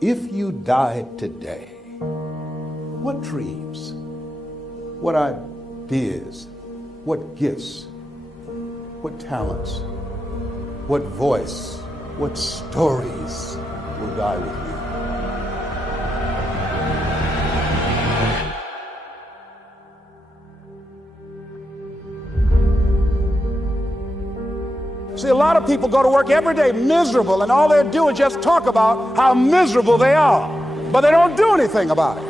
If you died today, what dreams, what ideas, what gifts, what talents, what voice, what stories will die with you? See, a lot of people go to work every day miserable, and all they do is just talk about how miserable they are, but they don't do anything about it.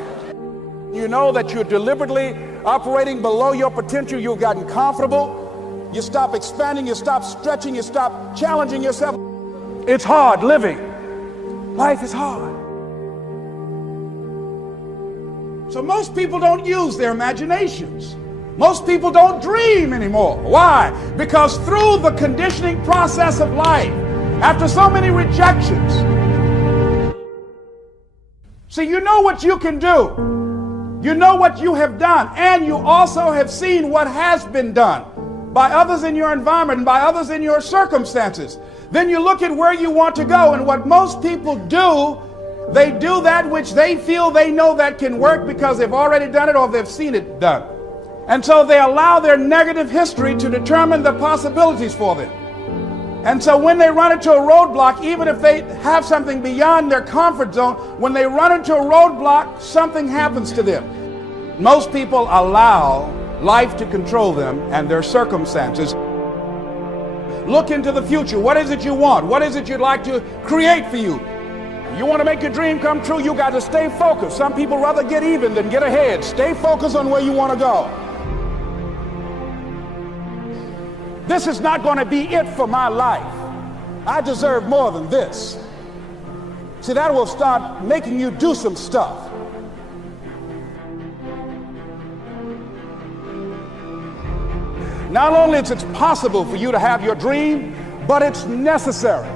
You know that you're deliberately operating below your potential. You've gotten comfortable. You stop expanding. You stop stretching. You stop challenging yourself. It's hard living. Life is hard. So most people don't use their imaginations. Most people don't dream anymore. Why? Because through the conditioning process of life, after so many rejections, see, you know what you can do. You know what you have done, and you also have seen what has been done by others in your environment and by others in your circumstances. Then you look at where you want to go, and what most people do, they do that which they feel they know that can work because they've already done it or they've seen it done. And so they allow their negative history to determine the possibilities for them. And so when they run into a roadblock, even if they have something beyond their comfort zone, when they run into a roadblock, something happens to them. Most people allow life to control them and their circumstances. Look into the future. What is it you want? What is it you'd like to create for you? You want to make your dream come true, you got to stay focused. Some people rather get even than get ahead. Stay focused on where you want to go. This is not going to be it for my life. I deserve more than this. See, that will start making you do some stuff. Not only is it possible for you to have your dream, but it's necessary.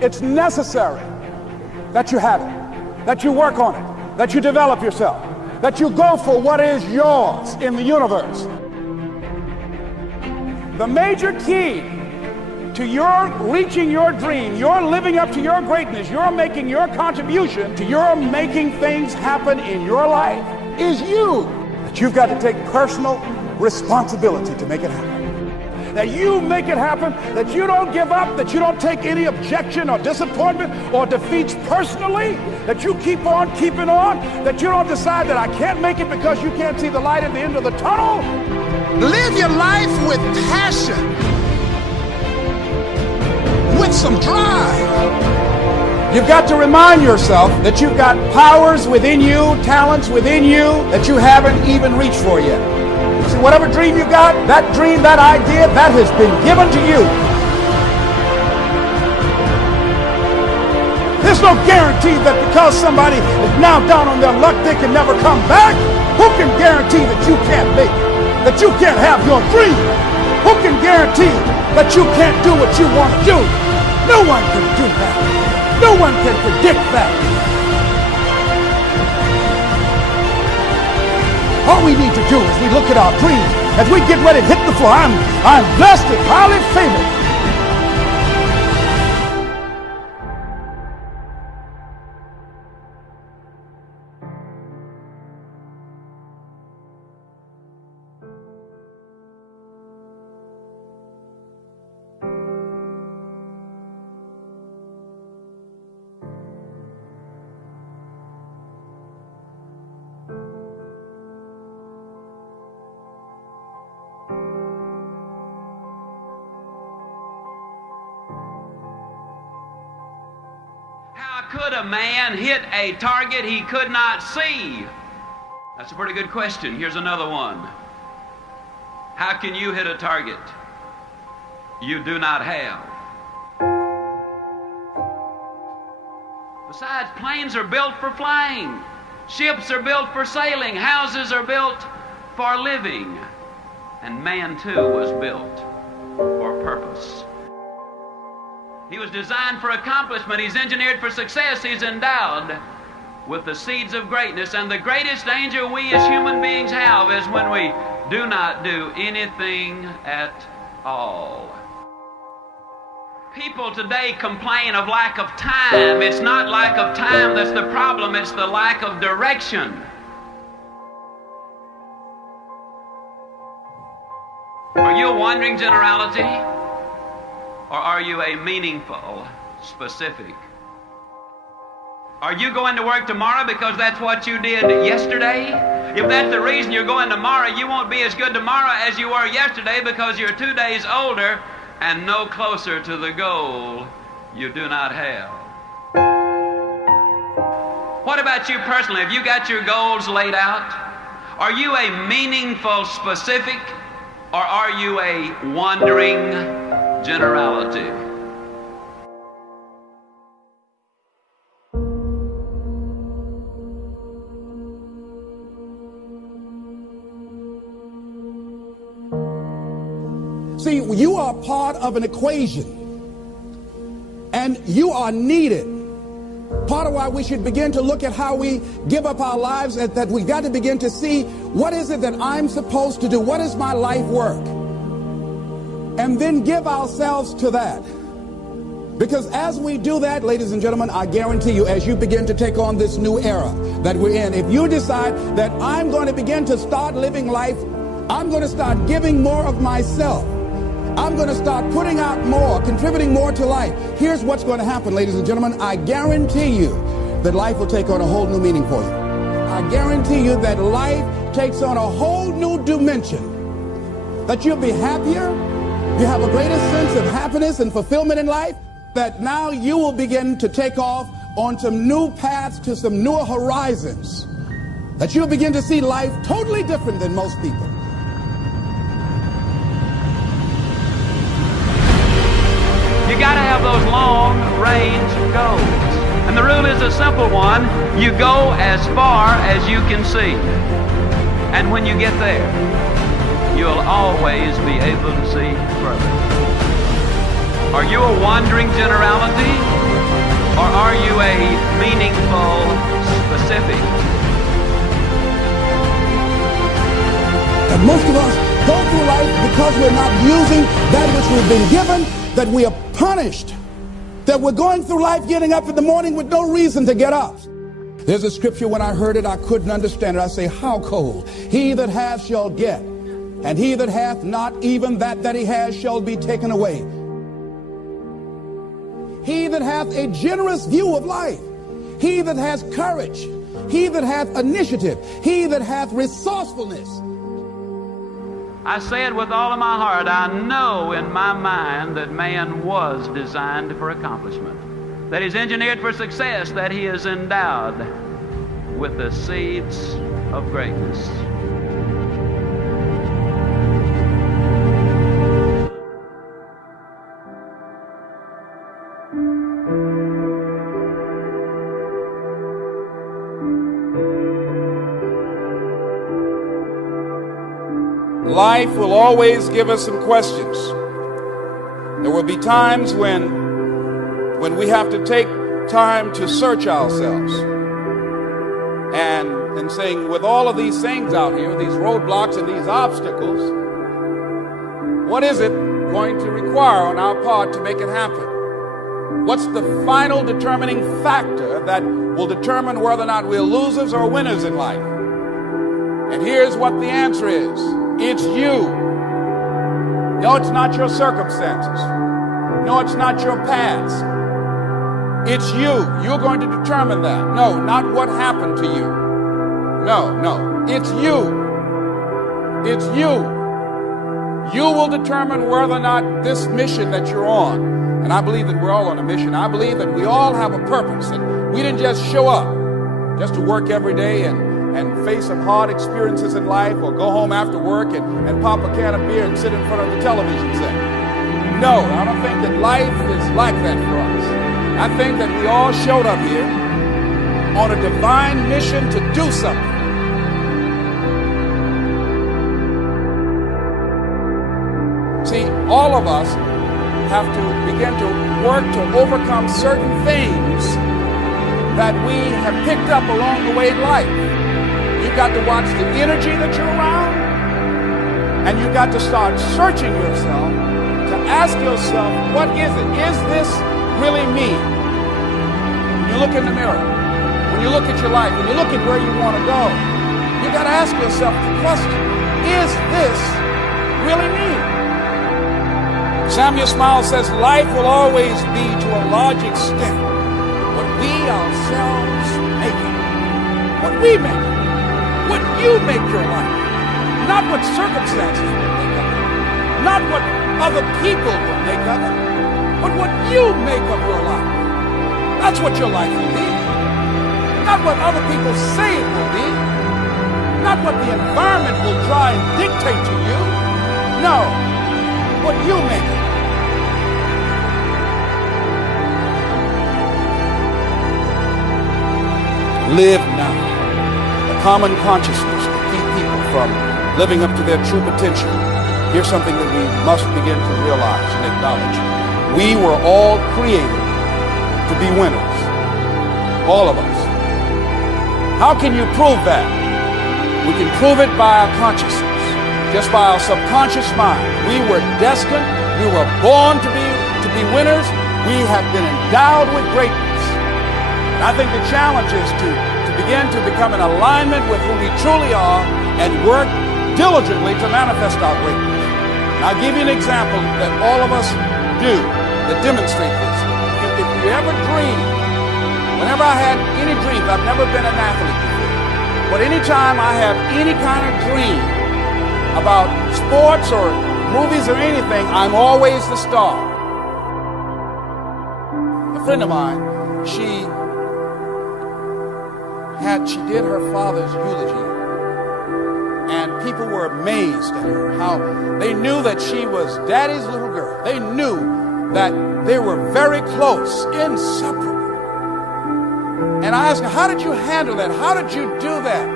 It's necessary that you have it, that you work on it, that you develop yourself, that you go for what is yours in the universe. The major key to your reaching your dream, your living up to your greatness, your making your contribution to your making things happen in your life is you. That you've got to take personal responsibility to make it happen. That you make it happen, that you don't give up, that you don't take any objection or disappointment or defeats personally, that you keep on keeping on, that you don't decide that I can't make it because you can't see the light at the end of the tunnel. Live your life with passion, with some drive. You've got to remind yourself that you've got powers within you, talents within you that you haven't even reached for yet. See, whatever dream you got, that dream, that idea, that has been given to you. There's no guarantee that because somebody is now down on their luck, they can never come back. Who can guarantee that you can't make it? That you can't have your dream? Who can guarantee that you can't do what you want to do? No one can do that. No one can predict that. All we need to do is we look at our dreams as we get ready to hit the floor. I'm blessed and highly favored. Could a man hit a target he could not see? That's a pretty good question. Here's another one. How can you hit a target you do not have? Besides, planes are built for flying. Ships are built for sailing. Houses are built for living. And man too was built for purpose. He was designed for accomplishment. He's engineered for success. He's endowed with the seeds of greatness. And the greatest danger we as human beings have is when we do not do anything at all. People today complain of lack of time. It's not lack of time that's the problem, it's the lack of direction. Are you a wandering generality? Or are you a meaningful, specific? Are you going to work tomorrow because that's what you did yesterday? If that's the reason you're going tomorrow, you won't be as good tomorrow as you were yesterday because you're 2 days older and no closer to the goal you do not have. What about you personally? Have you got your goals laid out? Are you a meaningful specific, or are you a wandering generality? See, you are part of an equation, and you are needed. Part of why we should begin to look at how we give up our lives, that we've got to begin to see, what is it that I'm supposed to do? What is my life work? And then give ourselves to that. Because as we do that, ladies and gentlemen, I guarantee you, as you begin to take on this new era that we're in, if you decide that I'm going to begin to start living life, I'm going to start giving more of myself, I'm going to start putting out more, contributing more to life. Here's what's going to happen, ladies and gentlemen. I guarantee you that life will take on a whole new meaning for you. I guarantee you that life takes on a whole new dimension. That you'll be happier. You have a greater sense of happiness and fulfillment in life. That now you will begin to take off on some new paths to some newer horizons. That you'll begin to see life totally different than most people. You got to have those long-range goals. And the rule is a simple one. You go as far as you can see. And when you get there, you'll always be able to see further. Are you a wandering generality? Or are you a meaningful specific? And most of us go through life because we're not using that which we've been given, that we are punished, that we're going through life getting up in the morning with no reason to get up. There's a scripture, when I heard it, I couldn't understand it. I say, how cold? He that hath shall get, and he that hath not, even that he has shall be taken away. He that hath a generous view of life, he that has courage, he that hath initiative, he that hath resourcefulness. I say it with all of my heart. I know in my mind that man was designed for accomplishment, that he's engineered for success, that he is endowed with the seeds of greatness. Life will always give us some questions. There will be times when we have to take time to search ourselves. And saying, with all of these things out here, these roadblocks and these obstacles, what is it going to require on our part to make it happen? What's the final determining factor that will determine whether or not we're losers or winners in life? And here's what the answer is. It's you. No, it's not your circumstances. No, it's not your past. It's you. You're going to determine that. No, not what happened to you. No. It's you. It's you. You will determine whether or not this mission that you're on, and I believe that we're all on a mission. I believe that we all have a purpose, and we didn't just show up just to work every day and face some hard experiences in life, or go home after work and pop a can of beer and sit in front of the television set. No, I don't think that life is like that for us. I think that we all showed up here on a divine mission to do something. See, all of us have to begin to work to overcome certain things that we have picked up along the way in life. You've got to watch the energy that you're around, and you've got to start searching yourself to Ask yourself, what is it? Is this really me? When you look in the mirror, when you look at your life, when you look at where you want to go, you got to ask yourself the question, is this really me? Samuel Smiles says, life will always be to a large extent what we ourselves make it. What we make it. What you make your life. Not what circumstances will make of it. Not what other people will make of it. But what you make of your life. That's what your life will be. Not what other people say it will be. Not what the environment will try and dictate to you. No. What you make it. Live now. The common consciousness to keep people from living up to their true potential. Here's something that we must begin to realize and acknowledge. We were all created to be winners. All of us. How can you prove that? We can prove it by our consciousness, just by our subconscious mind. We were destined, we were born to be winners. We have been endowed with greatness. And I think the challenge is to begin to become in alignment with who we truly are and work diligently to manifest our greatness. And I'll give you an example that all of us do that demonstrate this. If you ever dream, whenever I had any dreams, I've never been an athlete before, but anytime I have any kind of dream about sports or movies or anything, I'm always the star. A friend of mine, she did her father's eulogy, and people were amazed at her, how they knew that she was daddy's little girl. They knew that they were very close, inseparable. And I asked her, how did you handle that? How did you do that?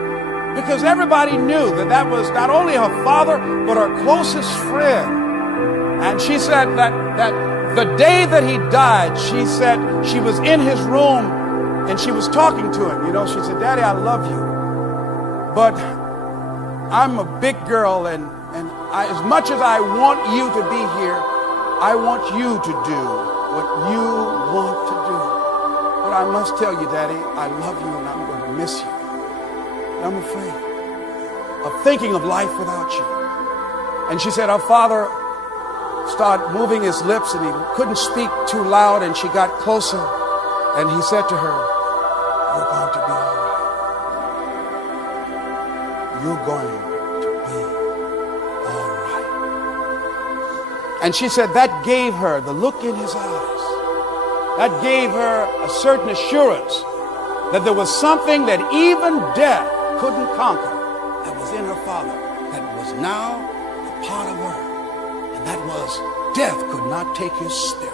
Because everybody knew that that was not only her father, but her closest friend. And she said that the day that he died, she said she was in his room and she was talking to him. You know, she said, Daddy, I love you, but I'm a big girl, and as much as I want you to be here, I want you to do what you want to do. But I must tell you, Daddy, I love you and I'm going to miss you. And I'm afraid of thinking of life without you. And she said her father started moving his lips and he couldn't speak too loud, and she got closer and he said to her, you're going to be all right. You're going to be all right. And she said that gave her the look in his eyes. That gave her a certain assurance that there was something that even death couldn't conquer that was in her father, that was now a part of her. And that was, death could not take his spirit.